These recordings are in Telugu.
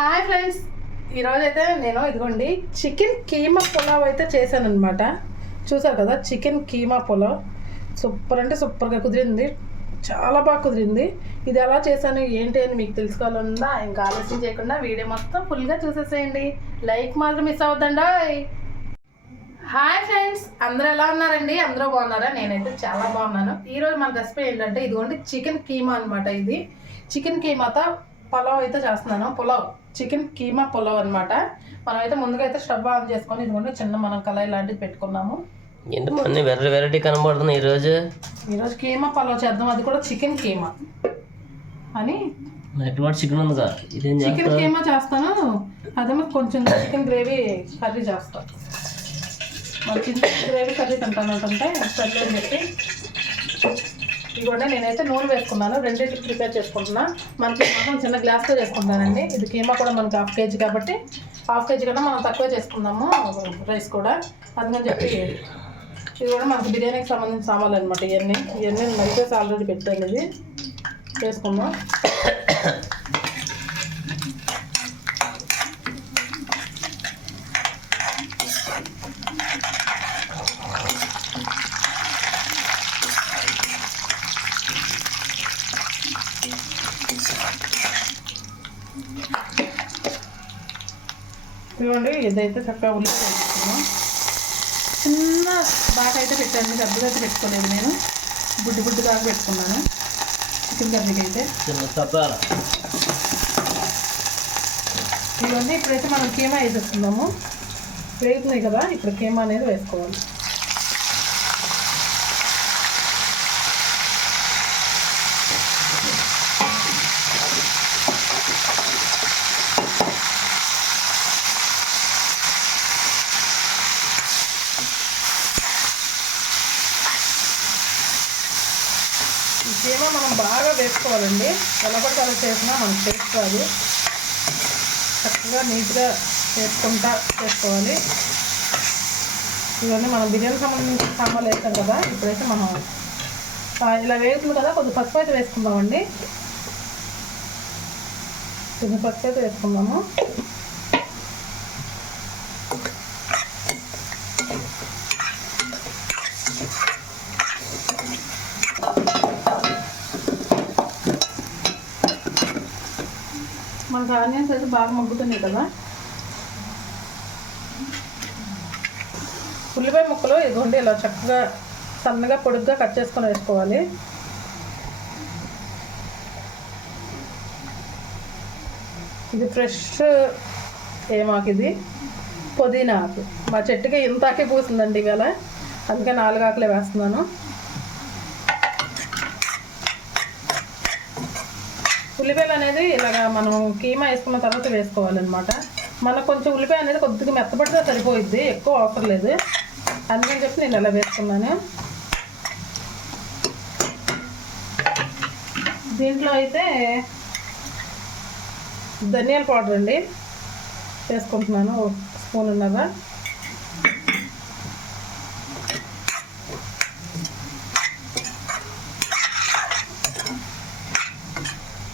Hi friends. ఈరోజు అయితే నేను ఇదిగోండి చికెన్ కీమా పులావ్ అయితే చేశాను అనమాట చూసారు కదా చికెన్ కీమా పులావ్. సూపర్ అంటే సూపర్గా కుదిరింది. చాలా బాగా కుదిరింది. ఇది ఎలా చేశాను ఏంటి అని మీకు తెలుసుకోవాలన్నా ఇంకా ఆలోచన చేయకుండా వీడియో మొత్తం ఫుల్గా చూసేసేయండి. లైక్ మాత్రం మిస్ అవ్వద్దండి. హాయ్ ఫ్రెండ్స్ అందరూ ఎలా ఉన్నారండి? అందరూ బాగున్నారా? నేనైతే చాలా బాగున్నాను. ఈరోజు మన రెసిపీ ఏంటంటే ఇదిగోండి చికెన్ కీమా అనమాట ఇది. చికెన్ కీమాతో పులావ్ అయితే చేస్తున్నాను. పులావ్ చికెన్ కీమా పులావ్ అనమాట మనమైతే ముందుగా అయితే స్టవ్ ఆన్ చేసుకొని ఇదిగోండి చిన్న మనం కళాయి లాంటిది పెట్టుకున్నాము. ఏంటి అన్ని వెరైటీ వెరైటీ కనబడుతుంది ఈరోజు? ఈరోజు కీమా పులావ్ చేద్దాం. అది కూడా చికెన్ కీమా. అని. ఎక్కడ చికెన్ ఉందిగా? ఇదేం చికెన్ కీమా చేస్తాను. అదేమో కొంచెం చికెన్ గ్రేవీ కర్రీ చేస్తాను మరి చికెన్ గ్రేవీ కర్రీ తింటాను అంటే సర్లే అని చెప్పి. ఇదిగోండి నేనైతే నూనె వేసుకున్నాను. రెండింటికి ప్రిపేర్ చేసుకుంటున్నా. మనకి మాత్రం చిన్న గ్లాస్తో చేసుకుంటానండి. ఇది కీమా కూడా మనకి హాఫ్ కేజీ కాబట్టి హాఫ్ కేజీ కన్నా మనం తక్కువ చేసుకుందాము రైస్ కూడా. అందుకని చెప్పి ఇది కూడా మనకి బిర్యానీకి సంబంధించిన సామాన్లు అనమాట ఇవన్నీ ఇవన్నీ నరికేసి ఆల్రెడీ పెట్టాను ఇది. వేసుకుందాం. ఇదిగోండి ఇదైతే చక్కగా వేసుకున్నాం చిన్న బాగా అయితే పెట్టాను. పెద్దగా అయితే పెట్టుకోలేదు నేను. బుడ్డి బుడ్డి దాకా పెట్టుకున్నాను. చికెన్ కర్రీకి అయితే ఇవన్నీ ఇప్పుడైతే మనం కీమా వేసేస్తున్నాము వేగుతున్నాయి కదా ఇప్పుడు కీమా అనేది వేసుకోవాలి ఈ కీమా మనం చేసుకోవాలండి వేసుకోవాలండి. ఎలా పడితే అలా చేసినా మనకు టేస్ట్ రాదు. చక్కగా నీట్గా చేసుకుంటా చేసుకోవాలి. ఇవన్నీ మనం బిర్యానీ సంబంధించిన సాంబార్లు వేస్తాం కదా ఇప్పుడైతే మనం ఇలా వేగుతుంది కదా కొంచెం పసుపు అయితే వేసుకుందామండి. కొంచెం పసుపు అయితే వేసుకుందాము. మనకు ఆనియన్స్ అయితే బాగా మగ్గుతున్నాయి కదా. ఉల్లిపాయ ముక్కలు ఇదిగోండి ఇలా చక్కగా సన్నగా పొడుగ్గా కట్ చేసుకొని వేసుకోవాలి. ఇది ఫ్రెష్ ఏమాకు ఇది? పుదీనా ఆకు. మా చెట్టుకి ఇంత ఆకే పూసిందండి ఇవాళ. అందుకే నాలుగు ఆకులే వేస్తున్నాను. ఉల్లిపాయలు అనేది ఇలాగా మనం కీమా వేసుకున్న తర్వాత వేసుకోవాలన్నమాట. మనకు కొంచెం ఉల్లిపాయ అనేది కొద్దిగా మెత్తపడితే సరిపోయిద్ది ఎక్కువ అవసరం లేదు. అందుకని చెప్పి నేను ఇలా వేసుకున్నాను. దీంట్లో అయితే ధనియాల పౌడర్ అండి. వేసుకుంటున్నాను స్పూన్ ఉన్నదా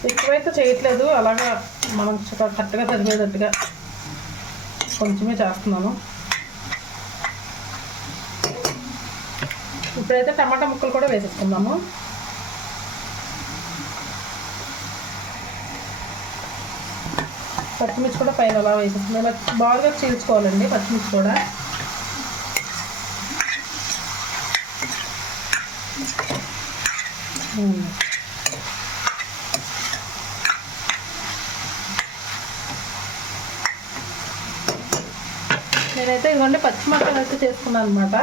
ఎక్కువైతే చేయట్లేదు. అలాగా మనం కరెక్ట్గా చదివేటట్టుగా కొంచెమే చేస్తున్నాను. ఇప్పుడైతే టమాటా ముక్కలు కూడా వేసేసుకుందాము. పచ్చిమిర్చి కూడా పైన అలా వేసేసుకుందాం. బాగా చీల్చుకోవాలండి పచ్చిమిర్చి కూడా. ఉమ్. నేనైతే ఇదిగోండి పచ్చి మసాలా అయితే చేసుకున్నాను అనమాట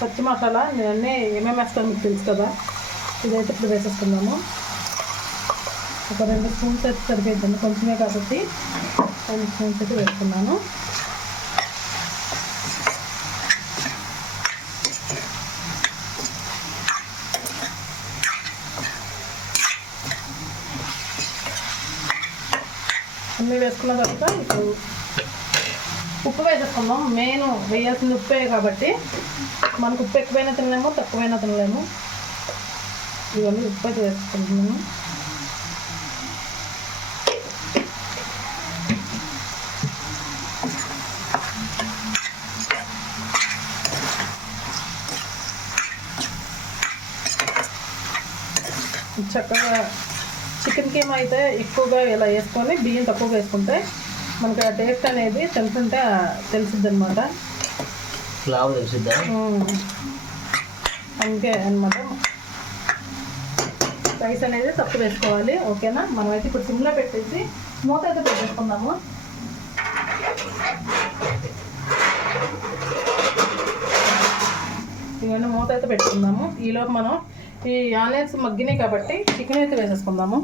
పచ్చి మసాలా నేనన్నీ ఏమేమి వేస్తాను మీకు తెలుసు కదా. ఇదైతే ఇప్పుడు వేసేసుకున్నాము ఒక రెండు స్పూన్స్ అయితే సరిపోయిందండి. కొంచెమే కాబట్టి రెండు స్పూన్స్ అయితే వేసుకున్నాను. అన్నీ వేసుకున్న తర్వాత ఇప్పుడు ఉప్పు వేసేసుకుందాం. మెయిన్ వేయాల్సింది ఉప్పే కాబట్టి మనకు ఉప్పు ఎక్కువైనా తినలేము తక్కువైనా తినలేము. ఇవన్నీ ఉప్పు అయితే వేసుకుంటున్నాము చక్కగా చికెన్కి ఏమైతే ఎక్కువగా ఇలా వేసుకొని బియ్యం తక్కువగా వేసుకుంటే మనకి ఆ టేస్ట్ అనేది తెలుసుంటే తెలిసిద్ది అనమాట ఫ్లేవర్ తెలిసిద్దా? అంతే అనమాట రైస్ అనేది తక్కువ వేసుకోవాలి ఓకేనా? మనమైతే ఇప్పుడు సిమ్లో పెట్టేసి మూత అయితే పెట్టేసుకుందాము. ఇవన్నీ మూత అయితే పెట్టుకుందాము. ఈలోపు మనం ఈ ఆనియన్స్ మగ్గినాయి కాబట్టి చికెన్ అయితే వేసేసుకుందాము.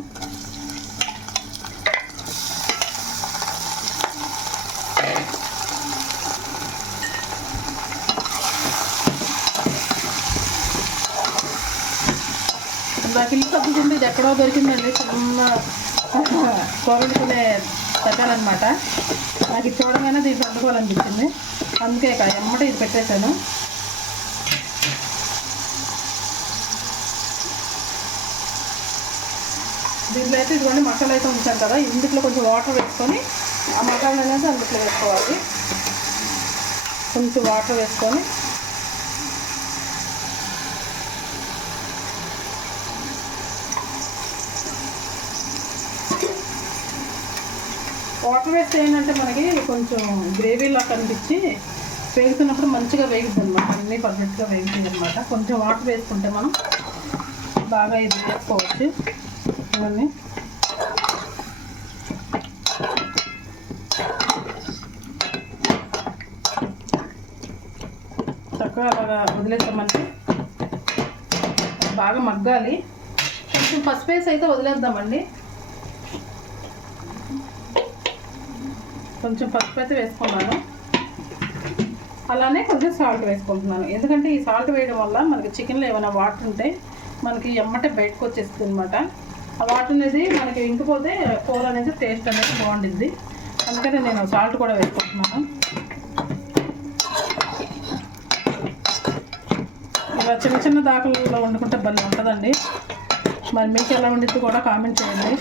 నాకు ఇల్లు ఇది ఎక్కడో దొరికిందండి చిన్న కోరుకునే పెట్టాలన్నమాట నాకు ఇది చూడగానే దీన్ని అందుకోవాలనిపించింది. అందుకే ఇక ఎమ్మట ఇది పెట్టేశాను. దీంట్లో అయితే ఇదిగోండి మసాలా అయితే ఉంచాను కదా ఇందులో కొంచెం వాటర్ వేసుకొని ఆ మసాలా అనేది అందులో వేసుకోవాలి. కొంచెం వాటర్ వేసుకొని వాటర్ వేస్ట్ ఏంటంటే మనకి కొంచెం గ్రేవీలా కనిపించి వేగుతున్నప్పుడు మంచిగా వేగుతుంది అనమాట అన్నీ పర్ఫెక్ట్గా వేగుతుంది అనమాట కొంచెం వాటర్ వేసుకుంటే మనం బాగా ఇది వేసుకోవచ్చు ఇవన్నీ చక్కగా అలాగా వదిలేద్దామంటే బాగా మగ్గాలి. కొంచెం పసుపు వేసి అయితే వదిలేద్దామండి. కొంచెం పసుపు అయితే వేసుకున్నాను. అలానే కొంచెం సాల్ట్ వేసుకుంటున్నాను. ఎందుకంటే ఈ సాల్ట్ వేయడం వల్ల మనకి చికెన్లో ఏమైనా వాటర్ ఉంటే మనకి ఎమ్మటే బయటకు వచ్చేస్తుంది అనమాట ఆ వాటర్ అనేది మనకి ఇంకిపోతే కూర అనేది టేస్ట్ అనేది బాగుంటుంది అందుకని నేను సాల్ట్ కూడా వేసుకుంటున్నాను. ఇలా చిన్న చిన్న దాఖలలో వండుకుంటే భలే ఉంటుందండి. మరి మీకు ఎలా వండిద్ది కూడా కామెంట్ చేయండి.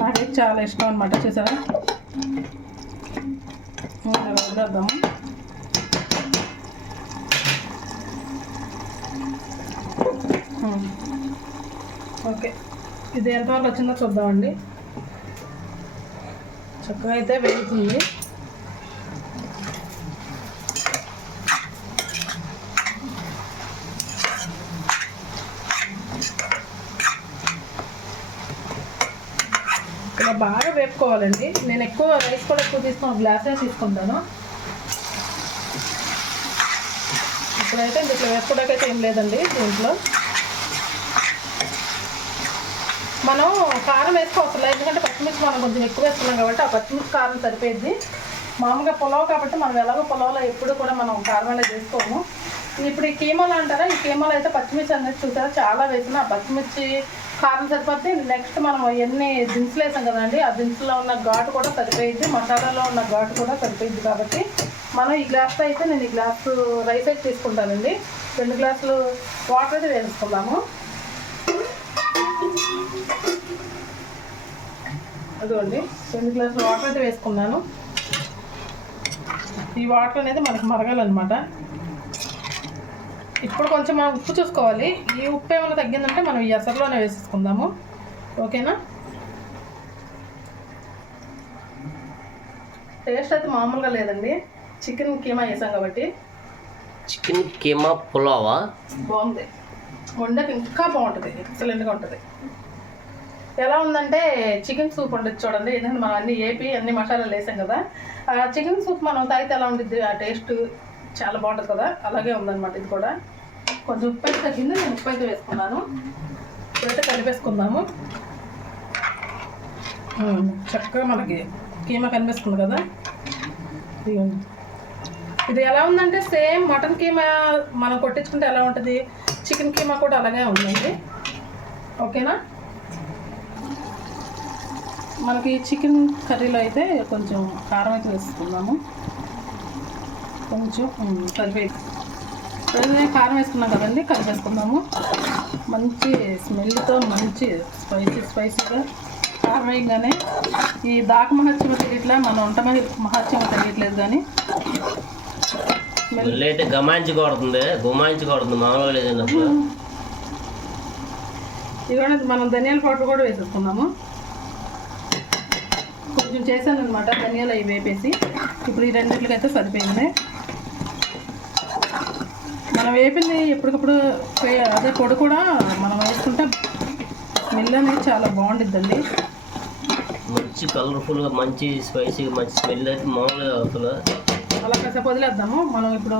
నాకైతే చాలా ఇష్టం అనమాట చూసారా? ఇలా ఓకే hmm. ఇది ఎంతవరకు వచ్చిందో చూద్దామండి. చక్కగా అయితే వేగుతుంది ఇలా బాగా వేపుకోవాలండి. నేను ఎక్కువ రైస్ కూడా ఎక్కువ తీసుకుని గ్లాసే తీసుకుంటాను. ఇప్పుడైతే ఇట్లా వేసుకోవడానికైతే ఏం లేదండి దీంట్లో. మనం కారం వేసుకోవచ్చు ఎందుకంటే పచ్చిమిర్చి మనం కొంచెం ఎక్కువ వేస్తున్నాం కాబట్టి ఆ పచ్చిమిర్చి కారం సరిపోయింది మామూలుగా పులావ్ కాబట్టి మనం ఎలాగో పులావ్లో ఎప్పుడు కూడా మనం కారం అనేది వేసుకోము. ఇప్పుడు ఈ కీమాలు అంటారా? ఈ కీమాలు అయితే పచ్చిమిర్చి అనేది చూసారా? చాలా వేసిన ఆ పచ్చిమిర్చి కారం సరిపోతే నెక్స్ట్ మనం ఎన్ని దినుసులు వేసాం కదండి ఆ దినుసులో ఉన్న ఘాటు కూడా సరిపోయింది మసాలాలో ఉన్న ఘాటు కూడా సరిపోయింది కాబట్టి మనం ఈ గ్లాస్తో అయితే నేను ఈ గ్లాసు రైస్ అయితే తీసుకుంటానండి. రెండు గ్లాసులు వాటర్ అయితే వేసుకుందాము. అదిగోండి రెండు గ్లాసులు వాటర్ అయితే వేసుకున్నాను. ఈ వాటర్ అనేది మనకు మరగాలన్నమాట. ఇప్పుడు కొంచెం మనం ఉప్పు చూసుకోవాలి. ఈ ఉప్పు ఏమైనా తగ్గిందంటే మనం ఈ ఎసరులోనే వేసేసుకుందాము. ఓకేనా? టేస్ట్ అయితే మామూలుగా లేదండి. చికెన్ కీమా వేసాం కాబట్టి. చికెన్ కీమా పులావా? బాగుంది. వండక ఇంకా బాగుంటుంది. ఎక్సలెంట్గా ఉంటుంది. ఎలా ఉందంటే చికెన్ సూప్ ఉండదు చూడండి. ఎందుకంటే మనం అన్ని ఏపీ అన్ని మసాలాలు వేసాం కదా. ఆ చికెన్ సూప్ మనం తాగితే ఎలా ఉంటుంది ఆ టేస్ట్ చాలా బాగుంటుంది కదా. అలాగే ఉందన్నమాట ఇది కూడా. కొంచెం ఉప్పు అయితే తగ్గింది. నేను ఉప్పు అయితే వేసుకున్నాను. ఇప్పుడైతే కలిపేసుకుందాము. చక్కగా మనకి కీమా కనిపిస్తుంది కదా. ఇది ఎలా ఉందంటే సేమ్ మటన్ కీమా మనం కొట్టించుకుంటే ఎలా ఉంటుంది? చికెన్ కీమా కూడా అలాగే ఉందండి. ఓకేనా? మనకి చికెన్ కర్రీలో అయితే కొంచెం కారం అయితే వేసుకుందాము. కొంచెం కరివేపు కారం వేసుకున్నాం కదండి కలిపేసుకుందాము మంచి స్మెల్తో మంచి స్పైసీ స్పైసీగా కారం వేయగానే ఈ దాక మహత్యం తెలియట్లే మన వంట మహత్యం తెలియట్లేదు కానీ స్మెల్ లేట్ గమాయించి కొడుతుంది. గుమాయించి కొడుతుంది. మామూలుగా లేదండి అసలు. ఇదిగోండి మనం ధనియాల పౌడర్ కూడా వేసేసుకున్నాము కొంచెం చేశాను అనమాట ధనియాలు అవి వేపేసి. ఇప్పుడు ఈ రెండింటికైతే సరిపోయింది. మనం వేపింది ఎప్పటికప్పుడు అదే పొడి కూడా మనం వేసుకుంటే స్మెల్ అనేది చాలా బాగుండిద్దండి. మంచి కలర్ఫుల్గా మంచి స్పైసీగా మంచి స్మెల్ అయితే మామూలుగా అసలు. అలా కాసేపు వదిలేద్దాము. మనం ఇప్పుడు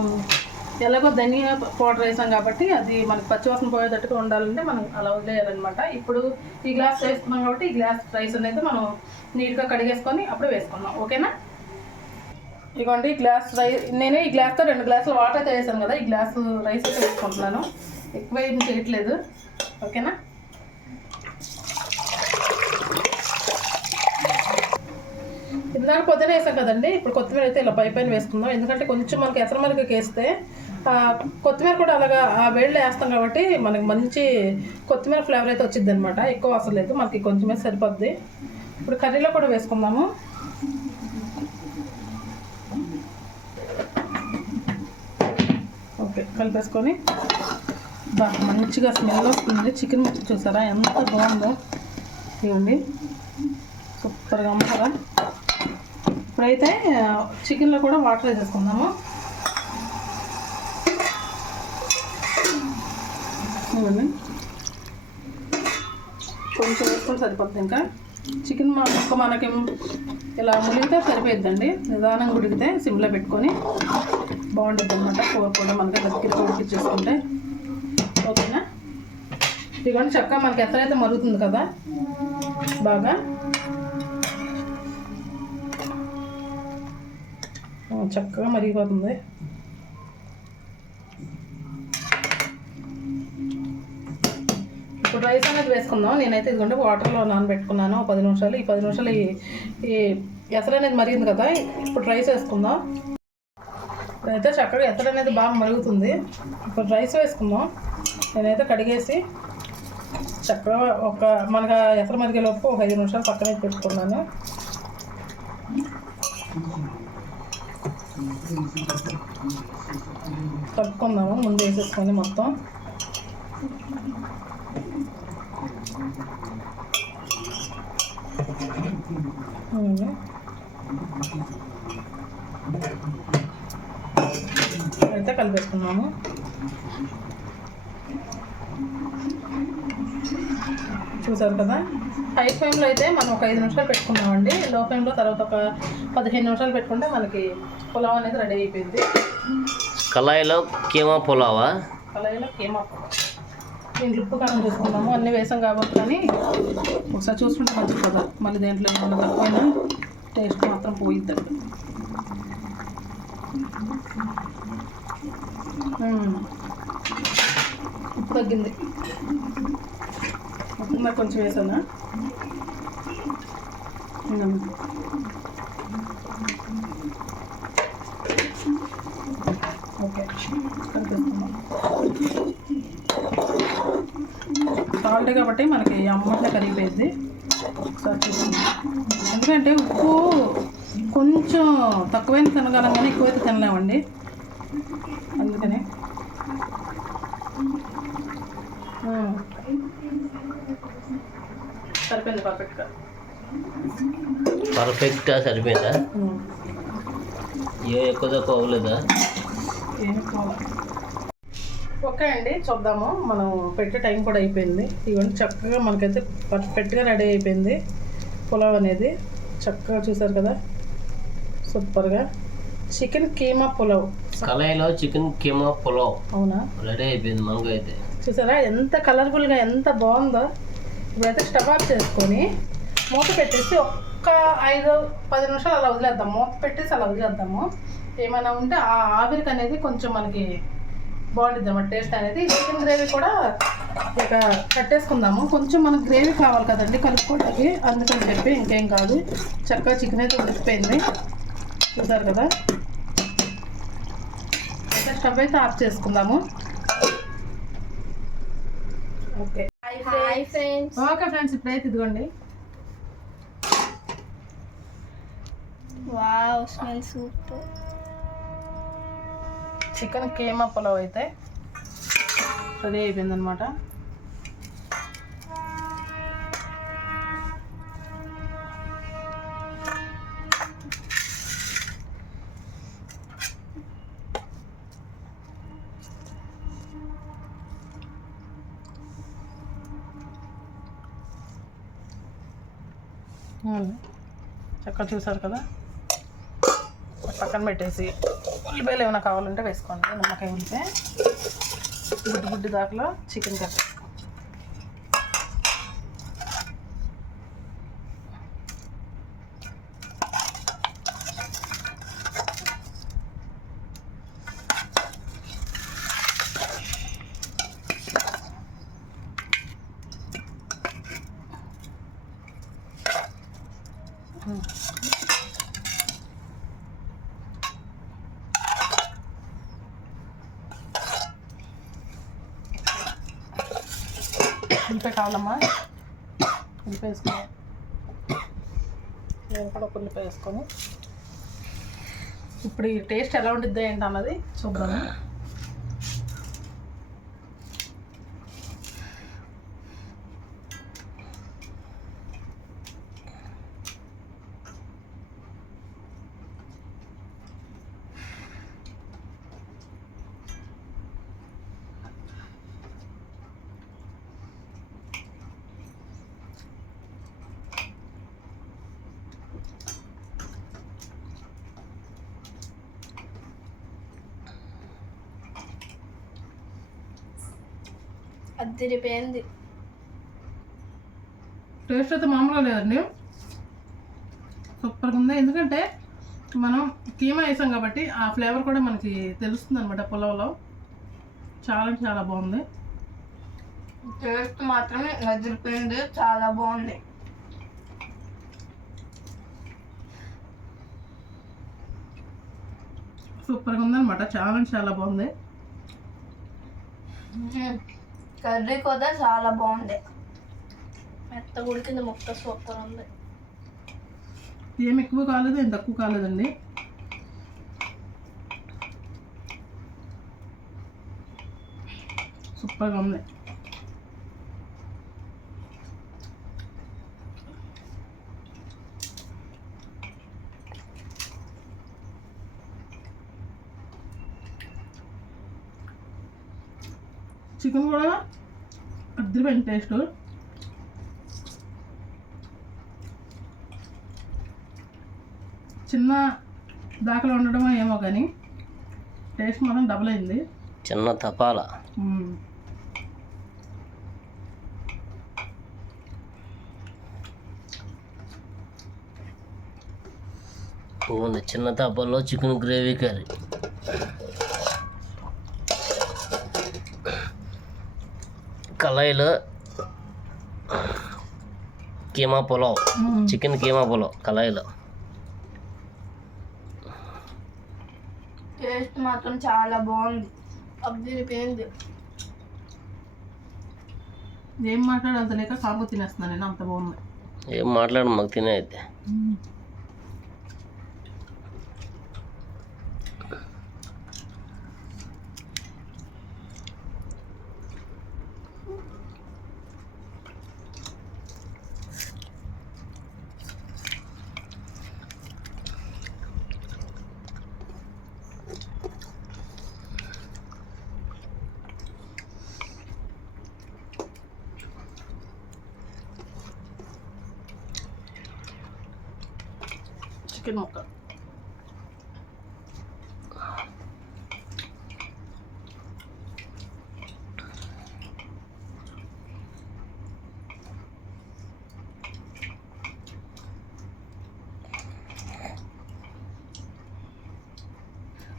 ఎలాగో ధనియా పౌడర్ వేసాం కాబట్టి అది మనకి పచ్చివాసన పోయేటట్టుగా ఉండాలంటే మనం అలా వదిలేయాలన్నమాట. ఇప్పుడు ఈ గ్లాస్ వేసుకున్నాం కాబట్టి ఈ గ్లాస్ రైస్ అనేది మనం నీట్గా కడిగేసుకొని అప్పుడు వేసుకుందాం. ఓకేనా? ఇదిగోండి ఈ గ్లాస్ రైస్ నేను ఈ గ్లాస్తో రెండు గ్లాసులు వాటర్ అయితే వేసాను కదా ఈ గ్లాస్ రైస్ అయితే వేసుకుంటున్నాను. ఎక్కువ ఏం చేయట్లేదు. ఓకేనా? ఇందాక పొద్దున వేసాం కదండి. ఇప్పుడు కొత్తిమీర అయితే ఇలా పై పైన వేసుకుందాం. ఎందుకంటే కొంచెం మనకి ఎసరు వేస్తే కొత్తిమీర కూడా అలాగా ఆ వేడిలో వేస్తాం కాబట్టి మనకి మంచి కొత్తిమీర ఫ్లేవర్ అయితే వచ్చింది అనమాట ఎక్కువ అసలు లేదు. మనకి కొంచెమే సరిపోద్ది. ఇప్పుడు కర్రీలో కూడా వేసుకుందాము. ఓకే కలిపేసుకొని. బాగా మంచిగా స్మెల్ వస్తుంది. చికెన్ చూసారా? ఎంత బాగుందో. ఇవ్వండి. సూపర్గా ఉంది? ఇప్పుడైతే చికెన్లో కూడా వాటర్ వేసేసుకుందాము. కొంచెం వేసుకొని సరిపోతుంది ఇంకా. చికెన్ మా ముక్క మనకి ఇలా ములిగితే సరిపోయిద్దండి. నిదానంగా ఉడికితే సిమ్లో పెట్టుకొని బాగుంటుంది అనమాట కూర కూడా మనకి దగ్గర ఉడికించేసుకుంటే ఓకేనా? ఇదిగోండి చక్కగా మనకి ఎత్తనైతే మరుగుతుంది కదా? బాగా? చక్కగా మరిగిపోతుంది. ఇప్పుడు రైస్ అనేది వేసుకుందాం. నేనైతే ఇదిగోండి వాటర్లో నానబెట్టుకున్నాను. పది నిమిషాలు. ఈ పది నిమిషాలు ఈ ఈ ఎసరు అనేది మరిగింది కదా. ఇప్పుడు రైస్ వేసుకుందాం. ఇప్పుడైతే చక్కగా ఎసరు అనేది బాగా మరుగుతుంది. ఇప్పుడు రైస్ వేసుకుందాం. నేనైతే కడిగేసి చక్కగా ఒక మనకు ఎసరు మరిగే లోపు ఒక ఐదు నిమిషాలు పక్కన పెట్టుకున్నాను. కలుపుకుందాము ముందు వేసేసుకొని మొత్తం. అయితే కలిపేసుకున్నాము చూసారు కదా? హై ఫ్లేమ్లో అయితే మనం ఒక ఐదు నిమిషాలు పెట్టుకున్నామండి. లో ఫ్లేమ్లో తర్వాత ఒక పదిహేను నిమిషాలు పెట్టుకుంటే మనకి పులావ్ అనేది రెడీ అయిపోయింది. కళాయిలో కీమా పులావా? అలాగే కేమా దీంట్లో ఉప్పు కారం చూసుకున్నాము అన్నీ వేసాం కాబట్టి కానీ ఒకసారి చూసుకుంటే మంచిది కదా మళ్ళీ దేంట్లో ఏమన్నా తక్కువైనా టేస్ట్ మాత్రం పోయిద్దండి. ఉప్పు తగ్గింది. ఉప్పు కొంచెం వేసానా? సాల్ట్ కాబట్టి మనకి అమ్మట్లో కరిగిపోయింది ఒకసారి. ఎందుకంటే ఉప్పు కొంచెం తక్కువైన తినగలం కానీ ఎక్కువైతే తినలేమండి అందుకని. సరిపోయింది పర్ఫెక్ట్గా పర్ఫెక్ట్గా సరిపోయిందా. ఏం ఎక్కువ తక్కువ అవ్వలేదా. ఓకే అండి చూద్దాము. మనం పెట్టే టైం కూడా అయిపోయింది. ఇవన్నీ చక్కగా మనకైతే పర్ఫెక్ట్గా రెడీ అయిపోయింది పులావ్ అనేది. చక్కగా చూసారు కదా? సూపర్గా. చికెన్ కీమా పులావ్. కళాయిలో చికెన్ కీమా పులావ్. అవునా? రెడీ అయిపోయింది మనకు అయితే. చూసారా? ఎంత కలర్ఫుల్గా ఎంత బాగుందో. ఇప్పుడైతే స్టవ్ ఆఫ్ చేసుకొని మూత పెట్టేసి ఒక్క ఐదు పది నిమిషాలు అలా వదిలేద్దాం. మూత పెట్టేసి అలా వదిలేద్దాము. ఏమైనా ఉంటే ఆ ఆవిరికి అనేది కొంచెం మనకి బాగుంటుంది అన్నమాట. టేస్ట్ అనేది. చికెన్ గ్రేవీ కూడా ఇక కట్టేసుకుందాము. కొంచెం మనకు గ్రేవీ కావాలి కదండి కలుపుకోవడానికి. అందుకని చెప్పి ఇంకేం కాదు. చక్కగా చికెన్ అయితే ఉడికిపోయింది. చూసారు కదా? అయితే స్టవ్ అయితే ఆఫ్ చేసుకుందాము. ఓకే. ఓకే ఫ్రెండ్స్ ఇప్పుడైతే ఇదిగోండి. Wow smell super chicken keema pulao అయితే రెడీ అయిపోయిందనమాట చక్కగా చూసారు కదా? పక్కన పెట్టేసి. ఉల్లిపాయలు ఏమైనా కావాలంటే వేసుకోండి. నిమ్మకాయ ఉల్లిపాయ. గుడ్డు గుడ్డి దాకలో చికెన్ కర్రీ. ఉల్లిపాయ కావాలమ్మా? ఉల్లిపాయ వేసుకున్నాం నేను కూడా ఒక ఉల్లిపాయ వేసుకొని. ఇప్పుడు ఈ టేస్ట్ ఎలా ఉండిద్ది ఏంటన్నది చూద్దాము. అద్దరిపోయింది టేస్ట్ అయితే మామూలుగా లేదండి. సూపర్గా ఉంది. ఎందుకంటే మనం కీమా వేసాం కాబట్టి ఆ ఫ్లేవర్ కూడా మనకి తెలుస్తుంది అనమాట పులావ్లో. చాలా చాలా బాగుంది. టేస్ట్ మాత్రమే అదిరిపోయింది చాలా బాగుంది. సూపర్గా ఉందన్నమాట. చాలా అంటే చాలా బాగుంది. కర్రీ కూడా చాలా బాగుంది. మెత్త ఉడికింది ముక్క సూపర్ ఉంది. ఏం ఎక్కువ కాలేదు ఏం తక్కువ కాలేదండి. సూపర్గా ఉంది చికెన్ కూడా అద్దరిపోయింది టేస్ట్ చిన్న దాకలో ఉండడం ఏమో కానీ టేస్ట్ మాత్రం డబుల్ అయింది. చిన్న తపాల? చిన్న తపాల్లో చికెన్ గ్రేవీ కర్రీ. కళాయిలో కీమా పులావ్. చికెన్ కీమా పులావ్ కళాయిలో టేస్ట్ మాత్రం చాలా బాగుంది. అద్దరిపోయింది ఏం మాట్లాడాలి లేక సాగు తినేస్తున్నాను నేను అంత బాగుంది. ఏం మాట్లాడు మాకు తినే అయితే. చికెన్ ముక్క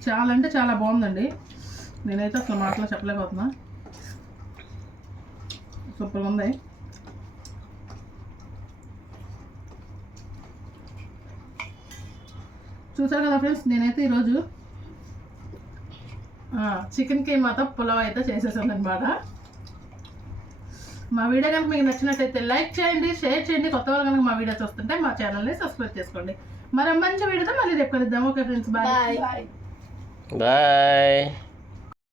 చాలా అంటే చాలా బాగుందండి. నేనైతే అసలు మాటలో చెప్పలేకపోతున్నా. సూపర్గా ఉంది. చూసారు కదా ఫ్రెండ్స్ నేనైతే ఈరోజు చికెన్ కీమాతో పులావ్ అయితే చేసేసాను అనమాట మా వీడియో కనుక మీకు నచ్చినట్టయితే లైక్ చేయండి షేర్ చేయండి. కొత్త వాళ్ళు కనుక మా వీడియో చూస్తుంటే మా ఛానల్ని సబ్స్క్రైబ్ చేసుకోండి. మరి మంచి వీడియోతో మళ్ళీ రేపు కలుద్దాం. Okay friends bye. Bye. Bye.